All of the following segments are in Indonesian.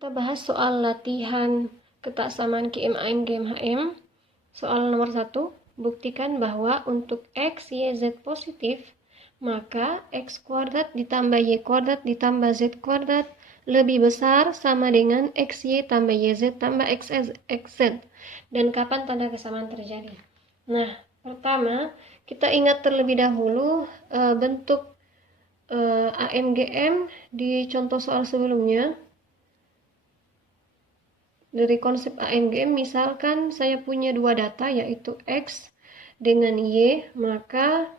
Kita bahas soal latihan ketaksamaan QMAN GMHM. Soal nomor 1, buktikan bahwa untuk X, Y, Z positif, maka X kuadrat ditambah Y kuadrat ditambah Z kuadrat lebih besar sama dengan XY tambah YZ tambah XZ. Dan kapan tanda kesamaan terjadi? Nah, pertama, kita ingat terlebih dahulu bentuk AMGM di contoh soal sebelumnya. Dari konsep AMGM, misalkan saya punya dua data, yaitu X dengan Y, maka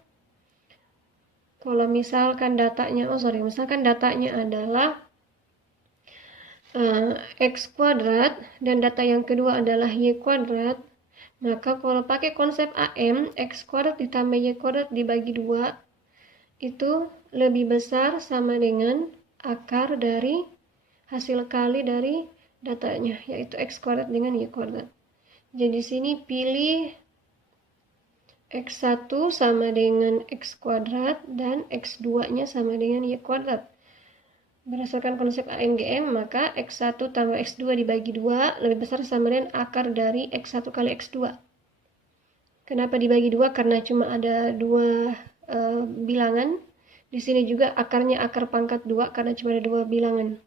kalau misalkan datanya, misalkan datanya adalah X kuadrat dan data yang kedua adalah Y kuadrat, maka kalau pakai konsep AM, X kuadrat ditambah Y kuadrat dibagi 2, itu lebih besar sama dengan akar dari hasil kali dari datanya, yaitu X kuadrat dengan Y kuadrat. Jadi sini pilih X1 sama dengan X kuadrat dan X2 nya sama dengan Y kuadrat. Berdasarkan konsep AMGM, maka X1 tambah X2 dibagi 2 lebih besar sama dengan akar dari X1 kali X2. Kenapa dibagi 2? Karena cuma ada dua bilangan. Di sini juga akarnya akar pangkat 2 karena cuma ada dua bilangan.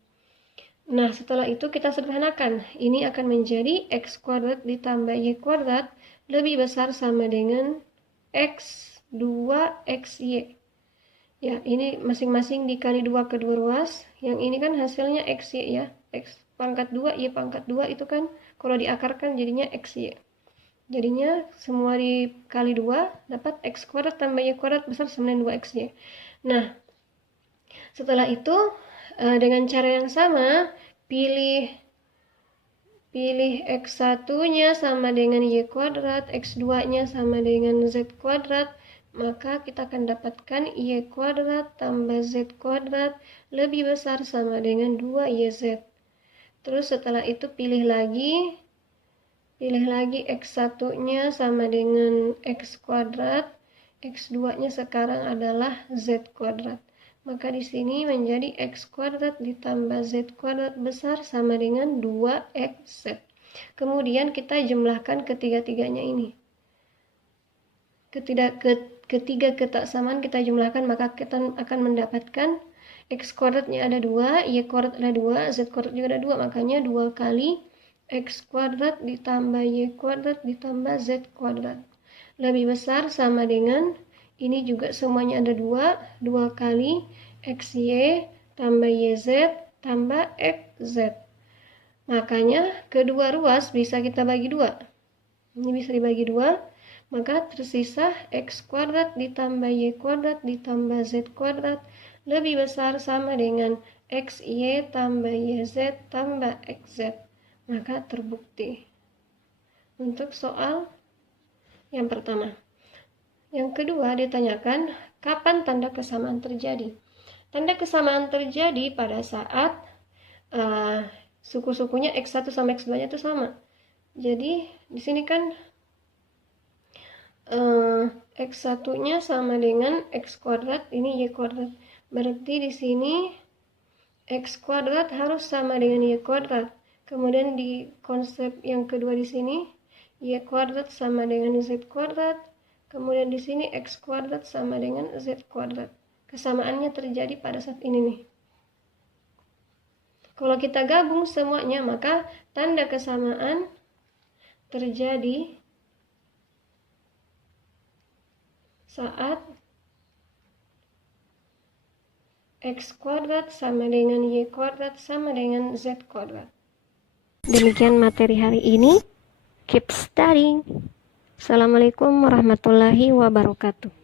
Nah, setelah itu kita sederhanakan. Ini akan menjadi X kuadrat ditambah Y kuadrat lebih besar sama dengan X2 XY. Ya, ini masing-masing dikali 2 kedua ruas. Yang ini kan hasilnya XY ya. X pangkat 2, Y pangkat 2 itu kan kalau diakarkan jadinya XY. Jadinya semua dikali 2 dapat X kuadrat tambah Y kuadrat besar sama dengan 2XY. Nah, setelah itu dengan cara yang sama, pilih X1 nya sama dengan Y kuadrat, X2 nya sama dengan Z kuadrat, maka kita akan dapatkan Y kuadrat tambah Z kuadrat lebih besar sama dengan 2YZ. Terus setelah itu pilih lagi X1 nya sama dengan X kuadrat, X2 nya sekarang adalah Z kuadrat. Maka di sini menjadi X kuadrat ditambah Z kuadrat besar sama dengan 2XZ. Kemudian kita jumlahkan ketiga-tiganya ini. Ketiga ketaksamaan kita jumlahkan, maka kita akan mendapatkan X kuadratnya ada 2, Y kuadrat ada 2, Z kuadrat juga ada 2. Makanya 2 kali X kuadrat ditambah Y kuadrat ditambah Z kuadrat. Lebih besar sama dengan, ini juga semuanya ada 2, 2 kali XY tambah YZ tambah XZ. Makanya kedua ruas bisa kita bagi 2. Ini bisa dibagi 2, maka tersisa X kuadrat ditambah Y kuadrat ditambah Z kuadrat lebih besar sama dengan XY tambah YZ tambah XZ. Maka terbukti untuk soal yang pertama. Yang kedua ditanyakan, kapan tanda kesamaan terjadi? Tanda kesamaan terjadi pada saat suku-sukunya X1 sama X2 nya itu sama. Jadi di sini kan X1 nya sama dengan X kuadrat, ini Y kuadrat. Berarti di sini X kuadrat harus sama dengan Y kuadrat. Kemudian di konsep yang kedua di sini Y kuadrat sama dengan Z kuadrat. Kemudian di sini X kuadrat sama dengan Z kuadrat. Kesamaannya terjadi pada saat ini nih. Kalau kita gabung semuanya, maka tanda kesamaan terjadi saat X kuadrat sama dengan Y kuadrat sama dengan Z kuadrat. Demikian materi hari ini. Keep studying. Assalamualaikum warahmatullahi wabarakatuh.